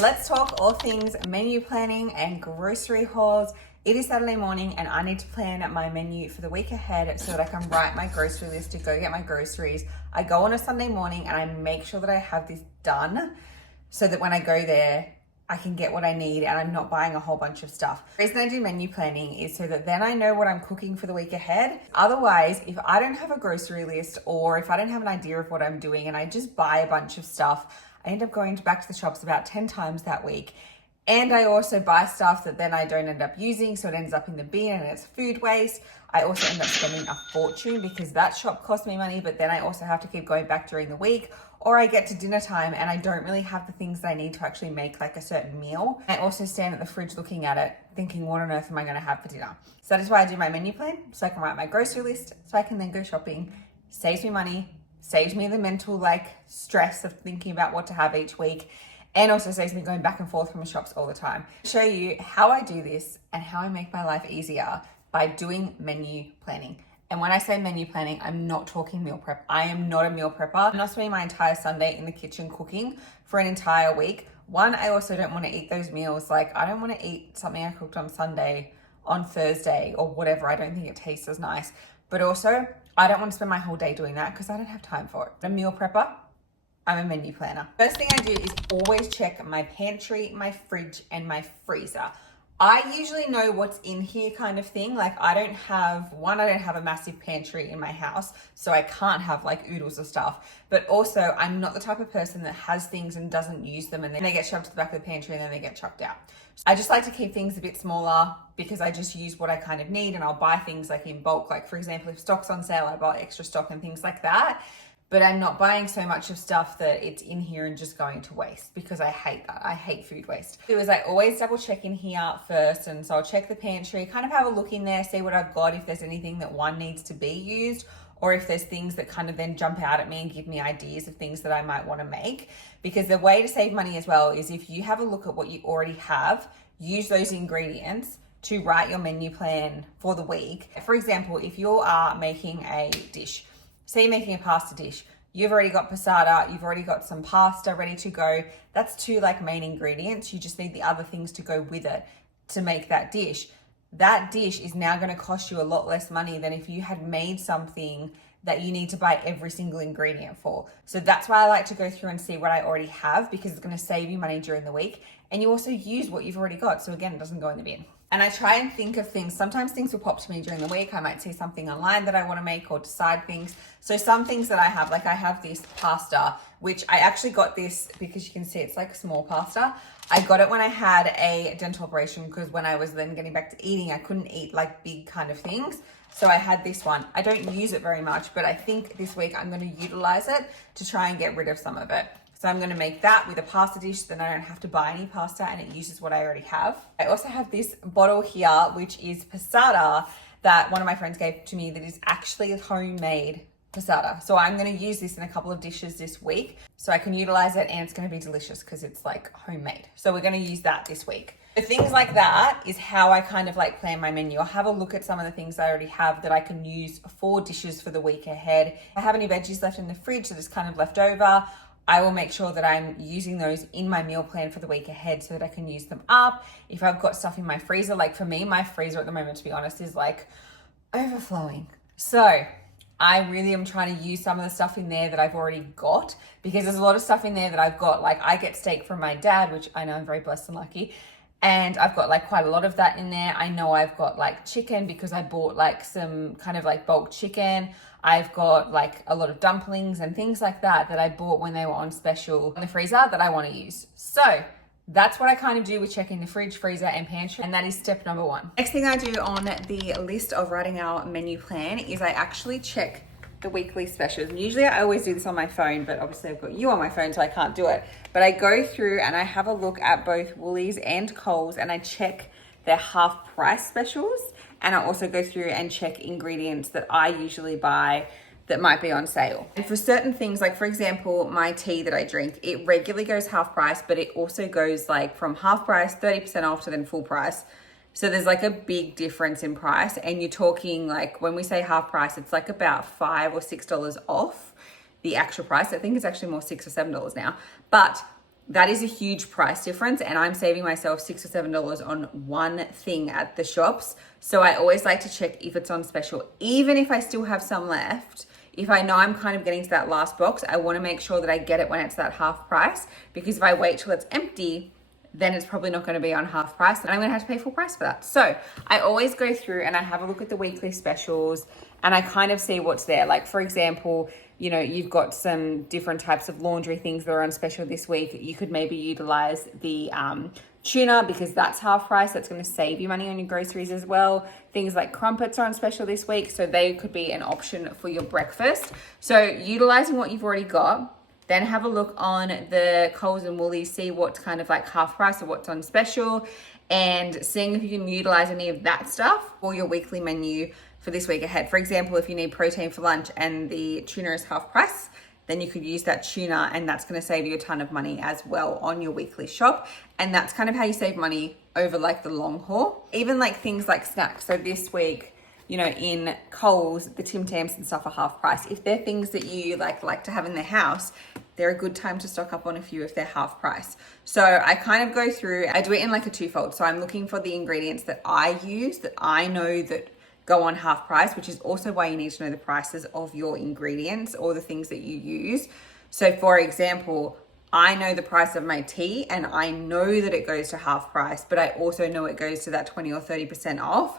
Let's talk all things menu planning and grocery hauls. It is Saturday morning and I need to plan my menu for the week ahead so that I can write my grocery list to go get my groceries. I go on a Sunday morning and I make sure that I have this done so that when I go there, I can get what I need and I'm not buying a whole bunch of stuff. The reason I do menu planning is so that then I know what I'm cooking for the week ahead. Otherwise, if I don't have a grocery list or if I don't have an idea of what I'm doing and I just buy a bunch of stuff, I end up going back to the shops about 10 times that week. And I also buy stuff that then I don't end up using, so it ends up in the bin and it's food waste. I also end up spending a fortune because that shop cost me money, but then I also have to keep going back during the week, or I get to dinner time and I don't really have the things that I need to actually make like a certain meal. I also stand at the fridge looking at it, thinking, what on earth am I gonna have for dinner? So that is why I do my menu plan, so I can write my grocery list, so I can then go shopping. Saves me money, saves me the mental stress of thinking about what to have each week, and also saves me going back and forth from the shops all the time. I'll show you how I do this and how I make my life easier by doing menu planning. And when I say menu planning, I'm not talking meal prep. I am not a meal prepper. I'm not spending my entire Sunday in the kitchen cooking for an entire week. One, I also don't want to eat those meals. I don't want to eat something I cooked on Sunday on Thursday or whatever. I don't think it tastes as nice. But also, I don't want to spend my whole day doing that because I don't have time for it. I'm a meal prepper. I'm a menu planner. First thing I do is always check my pantry, my fridge, and my freezer. I usually know what's in here kind of thing. I don't have a massive pantry in my house, so I can't have oodles of stuff. But also, I'm not the type of person that has things and doesn't use them and then they get shoved to the back of the pantry and then they get chucked out. So I just like to keep things a bit smaller because I just use what I kind of need and I'll buy things in bulk. For example, if stock's on sale, I buy extra stock and things like that. But I'm not buying so much of stuff that it's in here and just going to waste because I hate that. I hate food waste. I always double check in here first. And so I'll check the pantry, kind of have a look in there, see what I've got, if there's anything that needs to be used, or if there's things that kind of then jump out at me and give me ideas of things that I might want to make. Because the way to save money as well is if you have a look at what you already have, use those ingredients to write your menu plan for the week. For example, if you are making a dish, say you're making a pasta dish, you've already got passata, you've already got some pasta ready to go. That's two main ingredients. You just need the other things to go with it to make that dish. That dish is now going to cost you a lot less money than if you had made something that you need to buy every single ingredient for. So that's why I like to go through and see what I already have because it's going to save you money during the week. And you also use what you've already got. So again, it doesn't go in the bin. And I try and think of things. Sometimes things will pop to me during the week. I might see something online that I want to make or decide things. So some things that I have, I have this pasta, which I actually got this because you can see it's small pasta. I got it when I had a dental operation because when I was then getting back to eating, I couldn't eat big kind of things. So I had this one. I don't use it very much, but I think this week I'm going to utilize it to try and get rid of some of it. So I'm going to make that with a pasta dish, then I don't have to buy any pasta and it uses what I already have. I also have this bottle here, which is passata that one of my friends gave to me that is actually homemade passata. So I'm going to use this in a couple of dishes this week so I can utilize it and it's going to be delicious because it's homemade. So we're going to use that this week. The things like that is how I kind of plan my menu. I'll have a look at some of the things I already have that I can use for dishes for the week ahead. If I have any veggies left in the fridge that is kind of left over, I will make sure that I'm using those in my meal plan for the week ahead so that I can use them up. If I've got stuff in my freezer, for me, my freezer at the moment, to be honest, is overflowing. So I really am trying to use some of the stuff in there that I've already got because there's a lot of stuff in there that I've got. I get steak from my dad, which I know I'm very blessed and lucky. And I've got quite a lot of that in there. I know I've got chicken because I bought some kind of bulk chicken. I've got a lot of dumplings and things like that I bought when they were on special in the freezer that I want to use. So that's what I kind of do with checking the fridge, freezer, and pantry. And that is step number one. Next thing I do on the list of writing our menu plan is I actually check the weekly specials. And usually I always do this on my phone, but obviously I've got you on my phone, so I can't do it. But I go through and I have a look at both Woolies and Coles and I check their half price specials. And I also go through and check ingredients that I usually buy that might be on sale. And for certain things, for example, my tea that I drink, it regularly goes half price, but it also goes from half price, 30% off to then full price. So there's a big difference in price. And you're talking when we say half price, it's about $5 or $6 off the actual price. I think it's actually more $6 or $7 now. But that is a huge price difference, and I'm saving myself $6 or $7 on one thing at the shops. So I always like to check if it's on special, even if I still have some left. If I know I'm kind of getting to that last box, I want to make sure that I get it when it's that half price, because if I wait till it's empty, then it's probably not going to be on half price and I'm going to have to pay full price for that. So I always go through and I have a look at the weekly specials and I kind of see what's there. Like, for example, you know, you've got some different types of laundry things that are on special this week. You could maybe utilize the tuna, because that's half price. That's going to save you money on your groceries as well. Things like crumpets are on special this week, so they could be an option for your breakfast. So utilizing what you've already got. Then have a look on the Coles and Woolies, see what's kind of like half price or what's on special, and seeing if you can utilize any of that stuff for your weekly menu for this week ahead. For example, if you need protein for lunch and the tuna is half price, then you could use that tuna, and that's going to save you a ton of money as well on your weekly shop. And that's kind of how you save money over like the long haul. Even like things like snacks. So this week, you know, in Coles, the Tim Tams and stuff are half price. If they're things that you like to have in the house, they're a good time to stock up on a few if they're half price. So I kind of go through, I do it in like a twofold. So I'm looking for the ingredients that I use, that I know that go on half price, which is also why you need to know the prices of your ingredients or the things that you use. So for example, I know the price of my tea and I know that it goes to half price, but I also know it goes to that 20 or 30% off.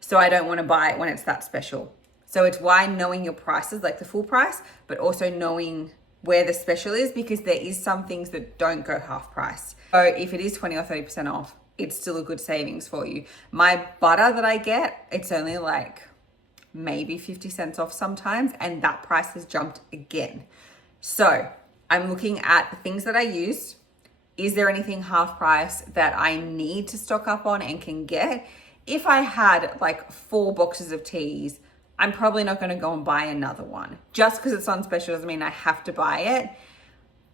So I don't want to buy it when it's that special. So it's why knowing your prices, like the full price, but also knowing where the special is, because there is some things that don't go half price. So if it is 20 or 30% off, it's still a good savings for you. My butter that I get, it's only like maybe 50 cents off sometimes, and that price has jumped again. So I'm looking at the things that I use. Is there anything half price that I need to stock up on and can get? If I had like 4 boxes of teas, I'm probably not going to go and buy another one. Just because it's on special doesn't mean I have to buy it.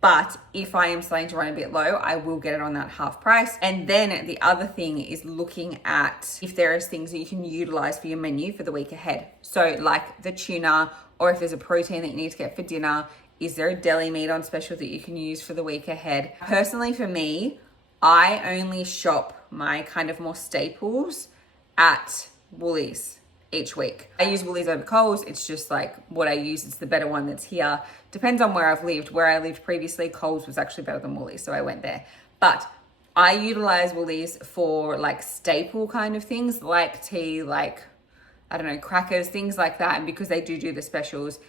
But if I am starting to run a bit low, I will get it on that half price. And then the other thing is looking at if there is things that you can utilize for your menu for the week ahead. So like the tuna, or if there's a protein that you need to get for dinner, is there a deli meat on special that you can use for the week ahead? Personally, for me, I only shop my kind of more staples at Woolies each week. I use Woolies over Coles. It's just like what I use. It's the better one that's here. Depends on where I've lived. Where I lived previously, Coles was actually better than Woolies, so I went there. But I utilize Woolies for like staple kind of things, like tea, like, I don't know, crackers, things like that. And because they do the specials,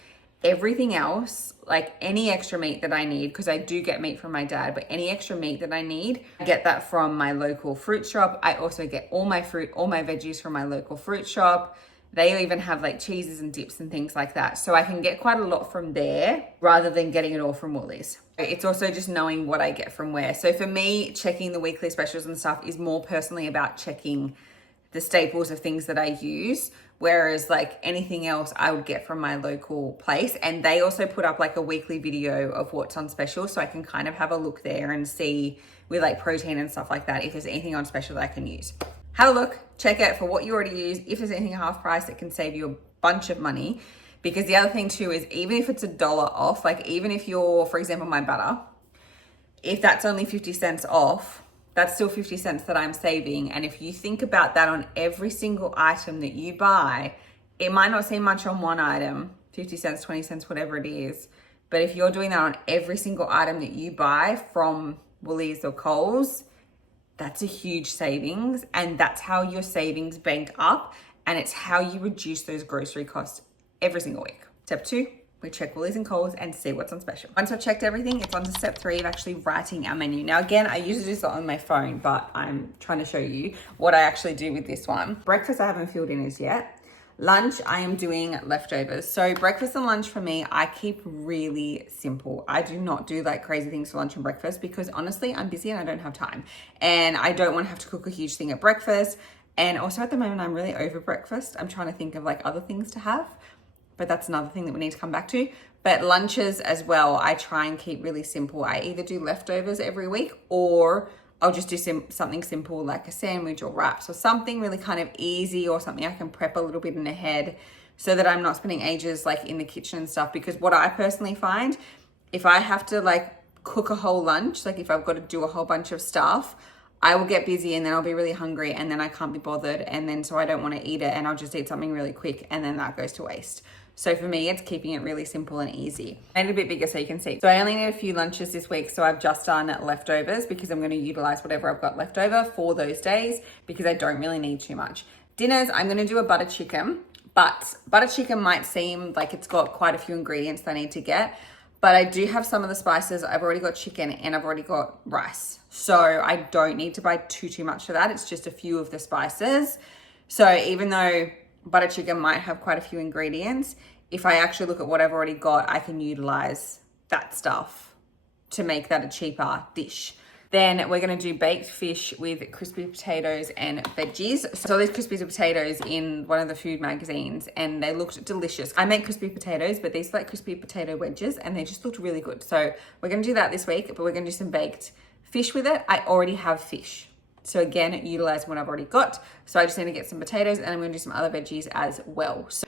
everything else, like any extra meat that I need, because I do get meat from my dad, but any extra meat that I need, I get that from my local fruit shop. I also get all my fruit, all my veggies from my local fruit shop. They even have like cheeses and dips and things like that. So I can get quite a lot from there rather than getting it all from Woolies. It's also just knowing what I get from where. So for me, checking the weekly specials and stuff is more personally about checking the staples of things that I use. Whereas like anything else I would get from my local place. And they also put up like a weekly video of what's on special. So I can kind of have a look there and see with like protein and stuff like that, if there's anything on special that I can use. Have a look, check out for what you already use. If there's anything half price, it can save you a bunch of money. Because the other thing too is, even if it's $1 off, like even if you're, for example, my butter, if that's only 50 cents off, that's still 50 cents that I'm saving. And if you think about that on every single item that you buy, it might not seem much on one item, 50 cents, 20 cents, whatever it is. But if you're doing that on every single item that you buy from Woolies or Coles, that's a huge savings. And that's how your savings bank up. And it's how you reduce those grocery costs every single week. Step 2, we check Woolies and Coles and see what's on special. Once I've checked everything, it's on to step 3 of actually writing our menu. Now, again, I usually do this on my phone, but I'm trying to show you what I actually do with this one. Breakfast, I haven't filled in as yet. Lunch, I am doing leftovers. So breakfast and lunch for me, I keep really simple. I do not do like crazy things for lunch and breakfast because honestly, I'm busy and I don't have time. And I don't want to have to cook a huge thing at breakfast. And also at the moment, I'm really over breakfast. I'm trying to think of like other things to have, but that's another thing that we need to come back to. But lunches as well, I try and keep really simple. I either do leftovers every week or I'll just do something simple like a sandwich or wraps or something really kind of easy, or something I can prep a little bit in ahead so that I'm not spending ages like in the kitchen and stuff. Because what I personally find, if I have to like cook a whole lunch, like if I've got to do a whole bunch of stuff, I will get busy and then I'll be really hungry and then I can't be bothered. And then so I don't want to eat it and I'll just eat something really quick and then that goes to waste. So for me, it's keeping it really simple and easy. And a bit bigger so you can see. So I only need a few lunches this week. So I've just done leftovers because I'm going to utilize whatever I've got left over for those days because I don't really need too much. Dinners, I'm going to do a butter chicken, but butter chicken might seem like it's got quite a few ingredients that I need to get. But I do have some of the spices. I've already got chicken and I've already got rice. So I don't need to buy too much of that. It's just a few of the spices. So even though butter chicken might have quite a few ingredients, if I actually look at what I've already got, I can utilize that stuff to make that a cheaper dish. Then we're going to do baked fish with crispy potatoes and veggies. So these crispy potatoes in one of the food magazines and they looked delicious. I make crispy potatoes, but these are like crispy potato wedges and they just looked really good. So we're going to do that this week, but we're going to do some baked fish with it. I already have fish. So again, utilize what I've already got. So I just need to get some potatoes and I'm going to do some other veggies as well. So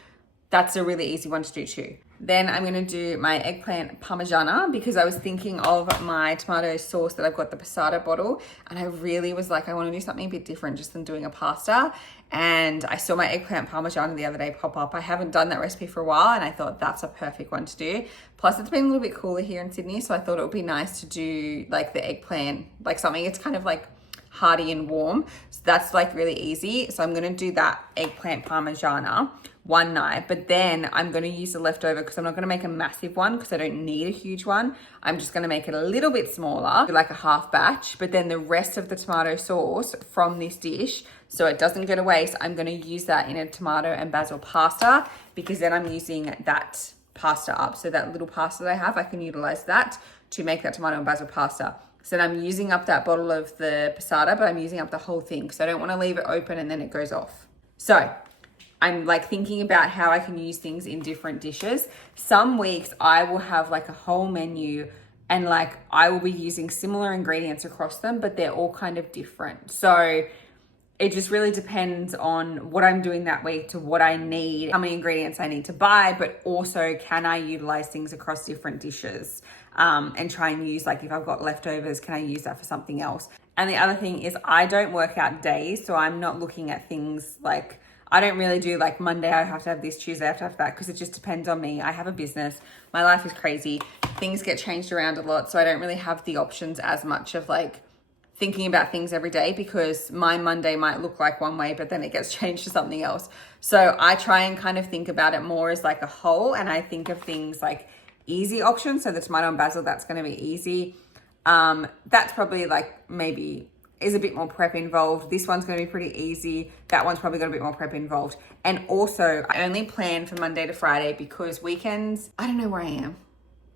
that's a really easy one to do too. Then I'm going to do my eggplant parmigiana because I was thinking of my tomato sauce that I've got the passata bottle and I really was like, I want to do something a bit different just than doing a pasta. And I saw my eggplant parmigiana the other day pop up. I haven't done that recipe for a while and I thought that's a perfect one to do. Plus it's been a little bit cooler here in Sydney, so I thought it would be nice to do like the eggplant, like something it's kind of like hearty and warm. So that's like really easy. So I'm going to do that eggplant parmigiana one night, but then I'm going to use the leftover because I'm not going to make a massive one because I don't need a huge one. I'm just going to make it a little bit smaller, like a half batch, but then the rest of the tomato sauce from this dish, so it doesn't go to waste, I'm going to use that in a tomato and basil pasta because then I'm using that pasta up. So that little pasta that I have, I can utilize that to make that tomato and basil pasta. So then I'm using up that bottle of the passata, but I'm using up the whole thing because I don't want to leave it open and then it goes off. So I'm like thinking about how I can use things in different dishes. Some weeks I will have like a whole menu and like I will be using similar ingredients across them, but they're all kind of different. So it just really depends on what I'm doing that week to what I need, how many ingredients I need to buy, but also can I utilize things across different dishes and try and use, like if I've got leftovers, can I use that for something else? And the other thing is I don't work out days, so I'm not looking at things like, I don't really do like Monday I have to have this, Tuesday I have to have that, because it just depends on me. I have a business, my life is crazy, things get changed around a lot, so I don't really have the options as much of like thinking about things every day because my Monday might look like one way, but then it gets changed to something else. So I try and kind of think about it more as like a whole, and I think of things like easy options. So the tomato and basil, that's going to be easy. That's probably like maybe is a bit more prep involved. This one's going to be pretty easy. That one's probably got a bit more prep involved. And also I only plan for Monday to Friday because weekends, I don't know where I am.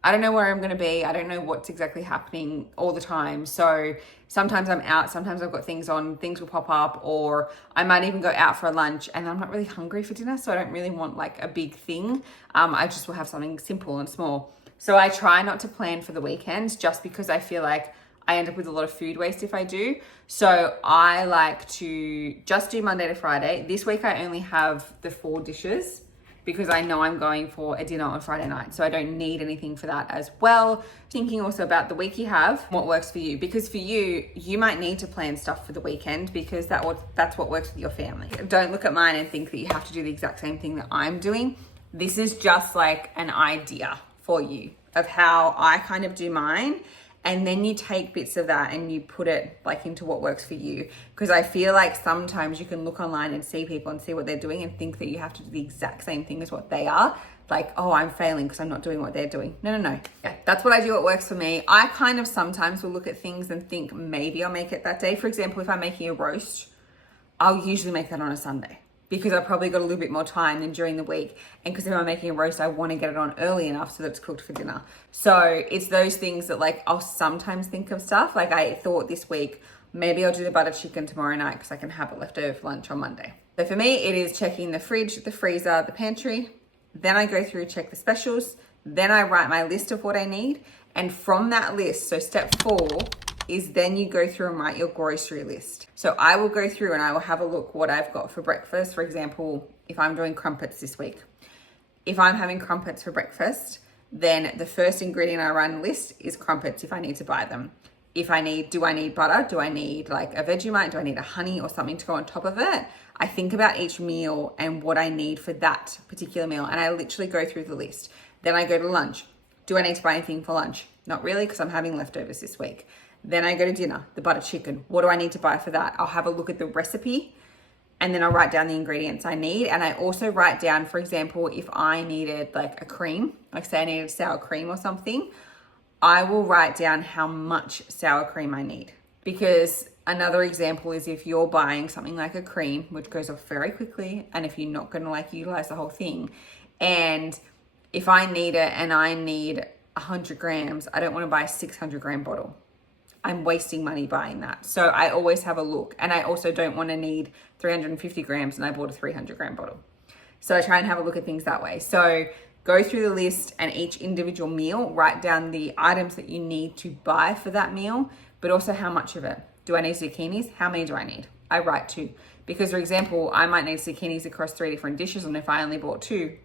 I don't know where I'm going to be. I don't know what's exactly happening all the time. So sometimes I'm out, sometimes I've got things on, things will pop up, or I might even go out for a lunch and I'm not really hungry for dinner. So I don't really want like a big thing. I just will have something simple and small. So I try not to plan for the weekends just because I feel like I end up with a lot of food waste if I do. So I like to just do Monday to Friday. This week I only have the 4 dishes because I know I'm going for a dinner on Friday night. So I don't need anything for that as well. Thinking also about the week you have, what works for you. Because for you, you might need to plan stuff for the weekend because that's what works with your family. Don't look at mine and think that you have to do the exact same thing that I'm doing. This is just like an idea for you of how I kind of do mine. And then you take bits of that and you put it like into what works for you. Because I feel like sometimes you can look online and see people and see what they're doing and think that you have to do the exact same thing as what they are. Like, oh, I'm failing because I'm not doing what they're doing. No. Yeah, that's what I do. What works for me. I kind of sometimes will look at things and think maybe I'll make it that day. For example, if I'm making a roast, I'll usually make that on a Sunday, because I've probably got a little bit more time than during the week. And because if I'm making a roast, I want to get it on early enough so that it's cooked for dinner. So it's those things that like, I'll sometimes think of stuff. Like I thought this week, maybe I'll do the butter chicken tomorrow night because I can have it left over for lunch on Monday. So for me, it is checking the fridge, the freezer, the pantry. Then I go through, check the specials. Then I write my list of what I need. And from that list, so step 4, is then you go through and write your grocery list. So I will go through and I will have a look what I've got for breakfast. For example, if I'm doing crumpets this week, if I'm having crumpets for breakfast, then the first ingredient I write on the list is crumpets if I need to buy them. Do I need butter? Do I need like a Vegemite? Do I need a honey or something to go on top of it? I think about each meal and what I need for that particular meal. And I literally go through the list. Then I go to lunch. Do I need to buy anything for lunch? Not really, because I'm having leftovers this week. Then I go to dinner, the butter chicken. What do I need to buy for that? I'll have a look at the recipe and then I'll write down the ingredients I need. And I also write down, for example, if I needed like a cream, like say I needed sour cream or something, I will write down how much sour cream I need. Because another example is if you're buying something like a cream, which goes off very quickly, and if you're not gonna like utilize the whole thing, and if I need it and I need 100 grams, I don't wanna buy a 600 gram bottle. I'm wasting money buying that. So I always have a look. And I also don't wanna need 350 grams and I bought a 300 gram bottle. So I try and have a look at things that way. So go through the list and each individual meal, write down the items that you need to buy for that meal, but also how much of it. Do I need zucchinis? How many do I need? I write 2. Because for example, I might need zucchinis across 3 different dishes, and if I only bought 2,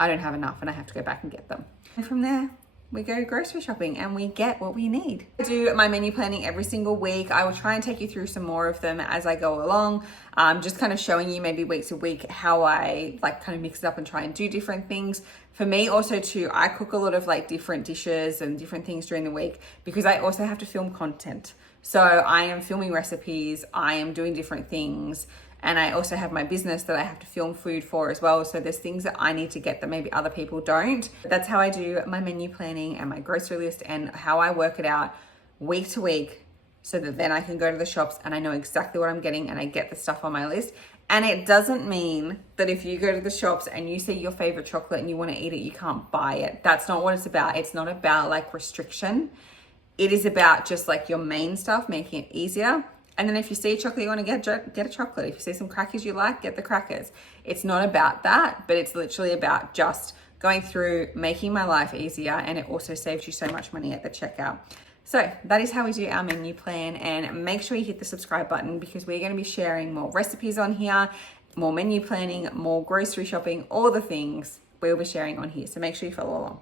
I don't have enough and I have to go back and get them. And from there, we go grocery shopping and we get what we need. I do my menu planning every single week. I will try and take you through some more of them as I go along. Just kind of showing you maybe week to week how I like kind of mix it up and try and do different things. For me also too, I cook a lot of like different dishes and different things during the week because I also have to film content. So I am filming recipes, I am doing different things. And I also have my business that I have to film food for as well. So there's things that I need to get that maybe other people don't. That's how I do my menu planning and my grocery list and how I work it out week to week so that then I can go to the shops and I know exactly what I'm getting and I get the stuff on my list. And it doesn't mean that if you go to the shops and you see your favorite chocolate and you want to eat it, you can't buy it. That's not what it's about. It's not about like restriction. It is about just like your main stuff, making it easier. And then if you see a chocolate you want to get a chocolate. If you see some crackers you like, get the crackers. It's not about that, but it's literally about just going through, making my life easier, and it also saves you so much money at the checkout. So that is how we do our menu plan, and make sure you hit the subscribe button because we're going to be sharing more recipes on here, more menu planning, more grocery shopping, all the things we'll be sharing on here. So make sure you follow along.